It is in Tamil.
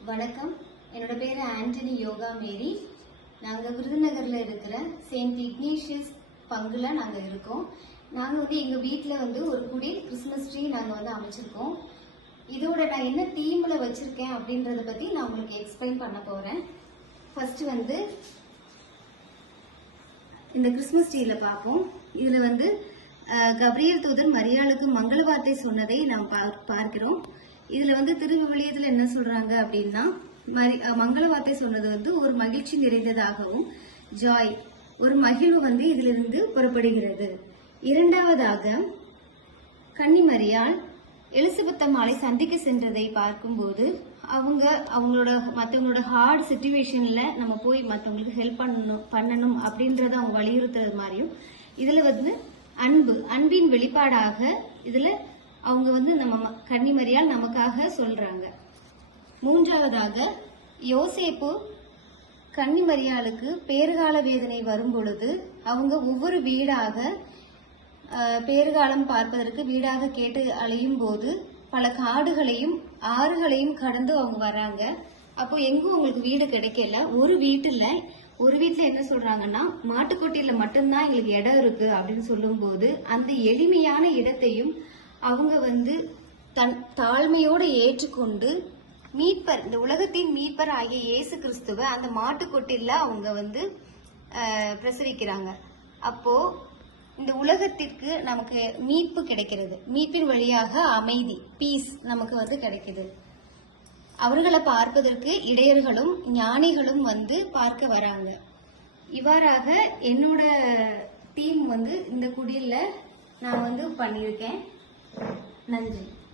வணக்கம். என்னோட பேர் ஆண்டனி யோகா மேரி. நாங்கள் விருதுநகரில் இருக்கிற செயின்ட் இக்னேஷியஸ் பங்குல நாங்கள் இருக்கோம். நாங்கள் வந்து எங்கள் வீட்டில் வந்து ஒரு குடி கிறிஸ்மஸ் ட்ரீ நாங்கள் வந்து அமைச்சிருக்கோம். இதோட நான் என்ன தீமில் வச்சுருக்கேன் அப்படின்றத பற்றி நான் உங்களுக்கு எக்ஸ்பிளைன் பண்ண போகிறேன் ஃபர்ஸ்ட் வந்து இந்த கிறிஸ்மஸ் ட்ரீயில் பார்ப்போம். இதில் வந்து அஹ், தூதர் தூதன் மரியாளுக்கு மங்கள வார்த்தை சொன்னதை நாம் பார்க்கிறோம். இதுல வந்து திருவிவிலியத்துல என்ன சொல்றாங்க அப்படின்னா மரி மங்கள வார்த்தை சொன்னது வந்து ஒரு மகிழ்ச்சி நிறைந்ததாகவும் ஜாய் ஒரு மகிழ்வு வந்து இதிலிருந்து புறப்படுகிறது. இரண்டாவதாக கன்னிமரியால் எலிசபெத் அம்மாளை சந்திக்க சென்றதை பார்க்கும்போது அவங்க அவங்களோட மற்றவங்களோட ஹார்ட் சுச்சுவேஷன்ல நம்ம போய் மற்றவங்களுக்கு ஹெல்ப் பண்ணணும் பண்ணணும் அப்படின்றத அவங்க வலியுறுத்துறது மாதிரியும் இதுல வந்து அன்பு அன்பின் வெளிப்பாடாக இதுல அவங்க வந்து நம்ம ம- கன்னிமரியால் நமக்காக சொல்றாங்க. மூன்றாவதாக யோசேப்பு கன்னிமரியாளுக்கு பேறுகால வேதனை வரும் பொழுது அவங்க ஒவ்வொரு வீடாக பேறுகாலம் பார்ப்பதற்கு வீடாக கேட்டு அலையும் போது பல காடுகளையும் ஆறுகளையும் கடந்து அவங்க வராங்க. அப்போ எங்கும் அவங்களுக்கு வீடு கிடைக்கல? ஒரு வீட்டுல ஒரு வீட்டுல என்ன சொல்றாங்கன்னா மாட்டுக்கொட்டியில மட்டும்தான் எங்களுக்கு இடம் இருக்கு அப்படின்னு சொல்லும்போது அந்த எளிமையான இடத்தையும் அவங்க வந்து தன் தாழ்மையோடு ஏற்றுக்கொண்டு மீட்பர் இந்த உலகத்தின் மீட்பர் ஆகிய இயேசு கிறிஸ்துவ அந்த மாட்டுக்கொட்டில அவங்க வந்து பிரசரிக்கிறாங்க அப்போ இந்த உலகத்திற்கு நமக்கு மீட்பு கிடைக்கிறது. மீட்பின் வழியாக அமைதி பீஸ் நமக்கு வந்து கிடைக்குது. அவர்களை பார்ப்பதற்கு இடையர்களும் ஞானிகளும் வந்து பார்க்க வராங்க. இவ்வாறாக என்னோட டீம் வந்து இந்த குடியில நான் வந்து பண்ணியிருக்கேன். 南京。